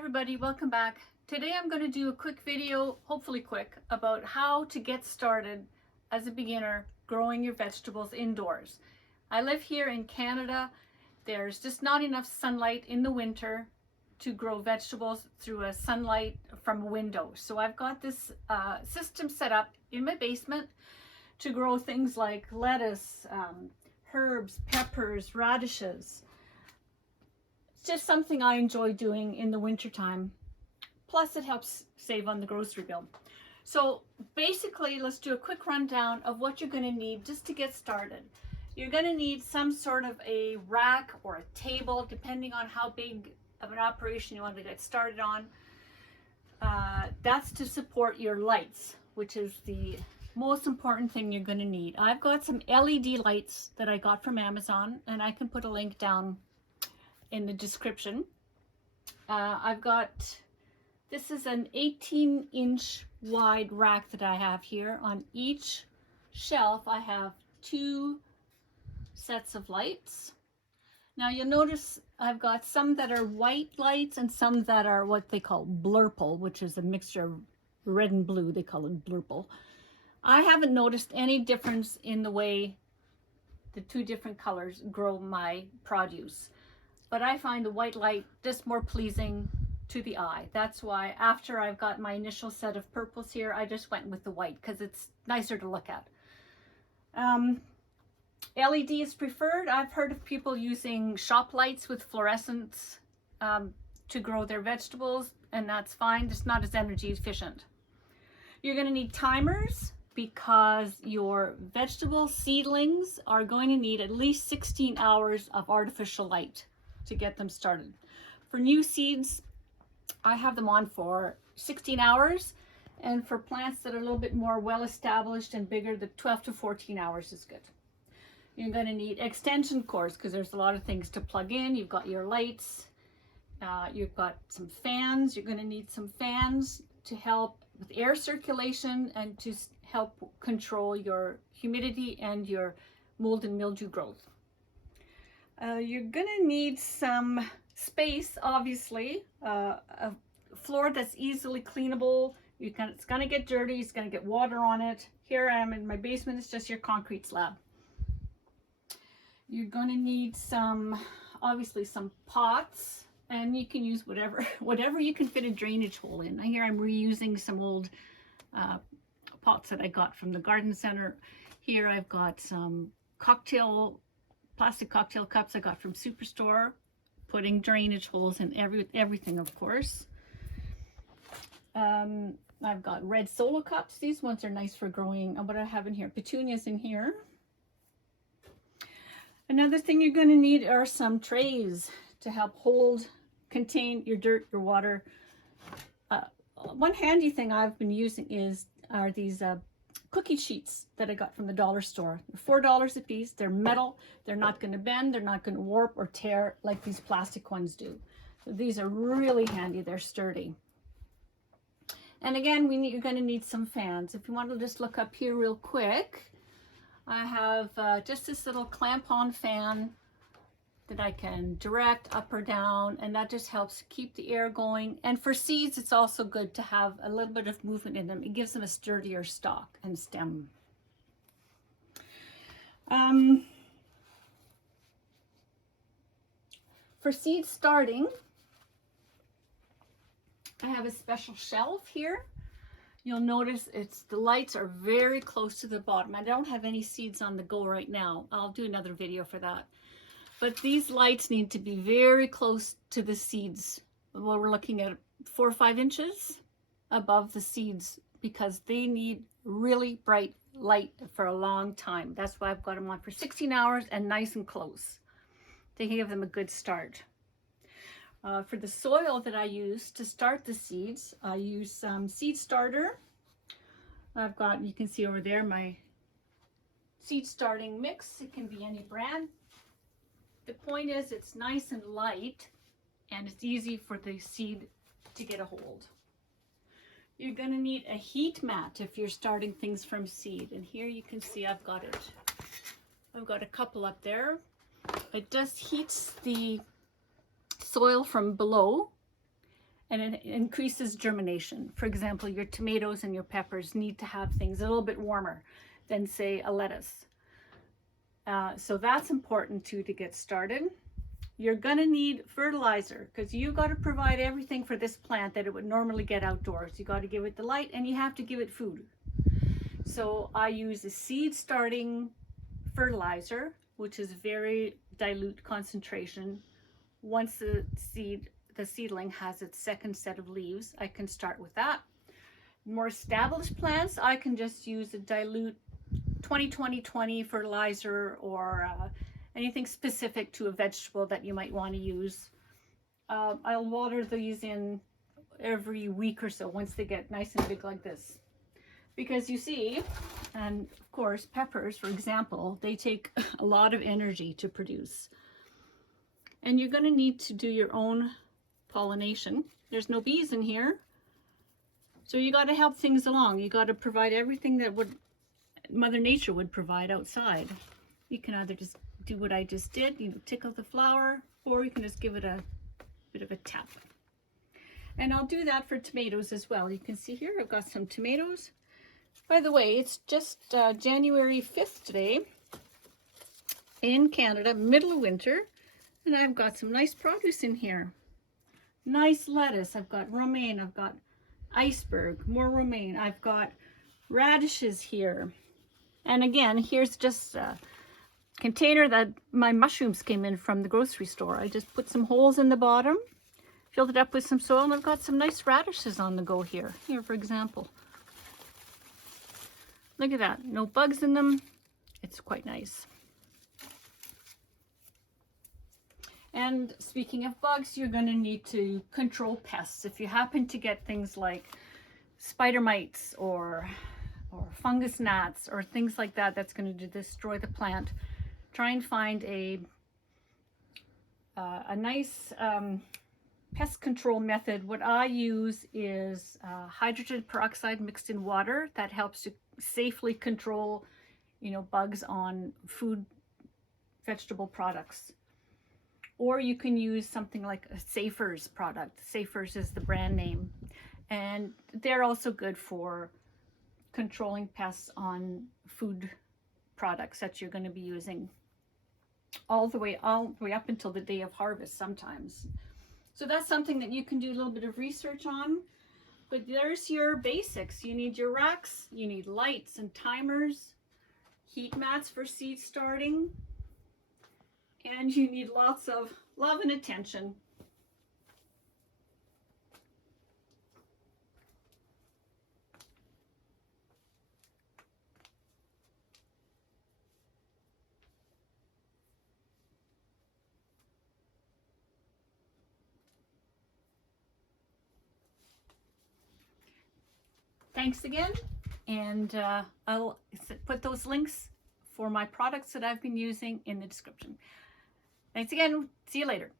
everybody, welcome back. Today I'm going to do a quick video, hopefully quick, about how to get started as a beginner growing your vegetables indoors. I live here in Canada. There's just not enough sunlight in the winter to grow vegetables through a sunlight from a window. So I've got this system set up in my basement to grow things like lettuce, herbs, peppers, radishes. It's just something I enjoy doing in the wintertime. Plus it helps save on the grocery bill. So basically, let's do a quick rundown of what you're going to need just to get started. You're going to need some sort of a rack or a table, depending on how big of an operation you want to get started on. That's to support your lights, which is the most important thing you're going to need. I've got some LED lights that I got from Amazon, and I can put a link down in the description. This is an 18-inch wide rack that I have here. On each shelf I have 2 sets of lights. Now you'll notice I've got some that are white lights and some that are what they call blurple, which is a mixture of red and blue. They call it blurple. I haven't noticed any difference in the way the 2 different colors grow my produce. But I find the white light just more pleasing to the eye. That's why after I've got my initial set of purples here, I just went with the white because it's nicer to look at. LED is preferred. I've heard of people using shop lights with fluorescents to grow their vegetables, and that's fine. It's not as energy efficient. You're going to need timers because your vegetable seedlings are going to need at least 16 hours of artificial light to get them started. For new seeds, I have them on for 16 hours, and for plants that are a little bit more well established and bigger, the 12 to 14 hours is good. You're going to need extension cords because there's a lot of things to plug in. You've got your lights, you've got some fans. You're going to need some fans to help with air circulation and to help control your humidity and your mold and mildew growth. You're going to need some space, obviously, a floor that's easily cleanable. It's going to get dirty, it's going to get water on it. Here I am in my basement, it's just your concrete slab. You're going to need obviously some pots, and you can use whatever you can fit a drainage hole in. Here I'm reusing some old pots that I got from the garden center. Here I've got some plastic cocktail cups I got from Superstore, putting drainage holes in everything, of course. I've got red solo cups. These ones are nice for growing. What I have in here, petunias in here. Another thing you're going to need are some trays to help contain your dirt, your water. One handy thing I've been using are these cookie sheets that I got from the dollar store. They're $4 a piece. They're metal. They're not going to bend. They're not going to warp or tear like these plastic ones do. So these are really handy. They're sturdy. And again, you're going to need some fans. If you want to just look up here real quick, I have just this little clamp-on fan that I can direct up or down, and that just helps keep the air going. And for seeds, it's also good to have a little bit of movement in them. It gives them a sturdier stalk and stem. For seed starting, I have a special shelf here. You'll notice the lights are very close to the bottom. I don't have any seeds on the go right now. I'll do another video for that. But these lights need to be very close to the seeds. Well, we're looking at 4 or 5 inches above the seeds because they need really bright light for a long time. That's why I've got them on for 16 hours and nice and close. They can give them a good start. For the soil that I use to start the seeds, I use some seed starter. You can see over there my seed starting mix. It can be any brand. The point is it's nice and light and it's easy for the seed to get a hold. You're going to need a heat mat if you're starting things from seed. And here you can see I've got it. I've got a couple up there. It just heats the soil from below and it increases germination. For example, your tomatoes and your peppers need to have things a little bit warmer than, say, a lettuce. So that's important too to get started. You're gonna need fertilizer because you got to provide everything for this plant that it would normally get outdoors. You got to give it the light and you have to give it food. So I use a seed starting fertilizer, which is very dilute concentration. Once the seedling has its second set of leaves, I can start with that. More established plants, I can just use a dilute 20-20-20 fertilizer, or anything specific to a vegetable that you might want to use. I'll water these in every week or so once they get nice and big like this. Because you see, and of course peppers, for example, they take a lot of energy to produce. And you're going to need to do your own pollination. There's no bees in here. So you got to help things along. You got to provide everything that Mother Nature would provide outside. You can either just do what I just did, tickle the flower, or you can just give it a bit of a tap. And I'll do that for tomatoes as well. You can see here I've got some tomatoes. By the way, it's just January 5th today in Canada, middle of winter, and I've got some nice produce in here. Nice lettuce. I've got romaine, I've got iceberg, more romaine, I've got radishes here. And again, here's just a container that my mushrooms came in from the grocery store. I just put some holes in the bottom, filled it up with some soil, and I've got some nice radishes on the go here. Here, for example. Look at that, no bugs in them. It's quite nice. And speaking of bugs, you're going to need to control pests. If you happen to get things like spider mites or fungus gnats or things like that, that's going to destroy the plant, try and find a nice pest control method. What I use is hydrogen peroxide mixed in water. That helps to safely control, bugs on food, vegetable products. Or you can use something like a Safer's product. Safer's is the brand name. And they're also good for controlling pests on food products that you're going to be using all the way up until the day of harvest sometimes. So that's something that you can do a little bit of research on. But there's your basics. You need your racks, you need lights and timers, heat mats for seed starting, and you need lots of love and attention. Thanks again, and I'll put those links for my products that I've been using in the description. Thanks again. See you later.